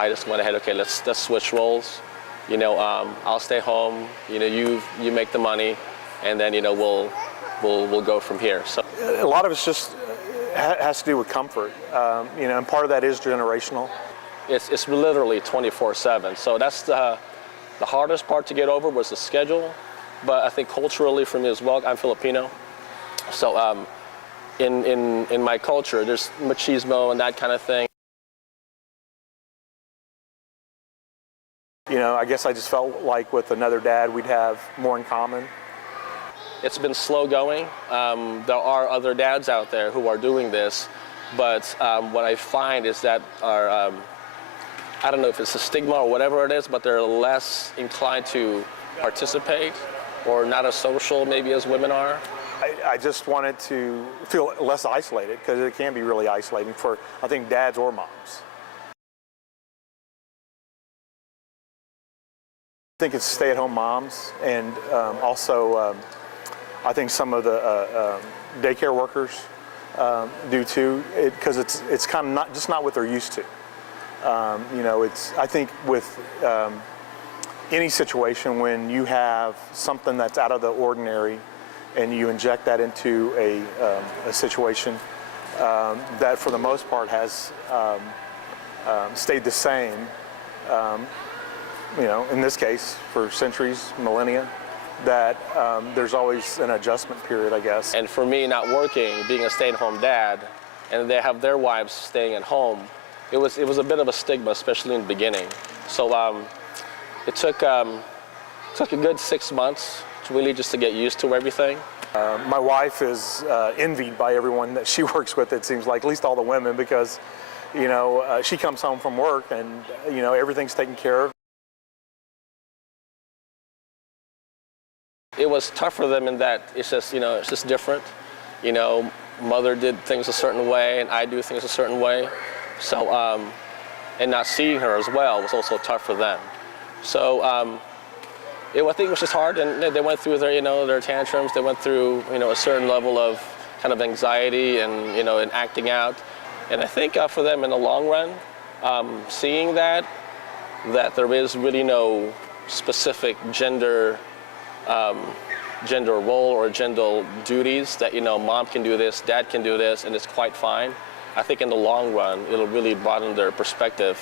I just went ahead, okay, let's switch roles. I'll stay home, you make the money, and then, we'll go from here. So a lot of it's just has to do with comfort, and part of that is generational. It's literally 24/7. So that's the hardest part to get over was the schedule. But I think culturally for me as well, I'm Filipino. So in my culture, there's machismo and that kind of thing. I guess I just felt like with another dad, we'd have more in common. It's been slow going. There are other dads out there who are doing this, but what I find is that I don't know if it's a stigma or whatever it is, but they're less inclined to participate or not as social maybe as women are. I just wanted to feel less isolated because it can be really isolating for, I think, dads or moms. I think it's stay-at-home moms, and also I think some of the daycare workers do too, because it's kind of not what they're used to. I think with any situation when you have something that's out of the ordinary and you inject that into a situation that for the most part has stayed the same, in this case for centuries, millennia, that there's always an adjustment period, I guess. And for me, not working, being a stay-at-home dad, and they have their wives staying at home, it was a bit of a stigma, especially in the beginning. So it took a good 6 months to really just to get used to everything. My wife is envied by everyone that she works with, it seems like, at least all the women, because she comes home from work and everything's taken care of. It was tough for them in that it's just different. Mother did things a certain way and I do things a certain way. So, and not seeing her as well was also tough for them. So, I think it was just hard, and they went through their tantrums. They went through, a certain level of kind of anxiety and, and acting out. And I think for them in the long run, seeing that there is really no specific gender role or gender duties, that mom can do this, dad can do this, and it's quite fine. I think in the long run it'll really broaden their perspective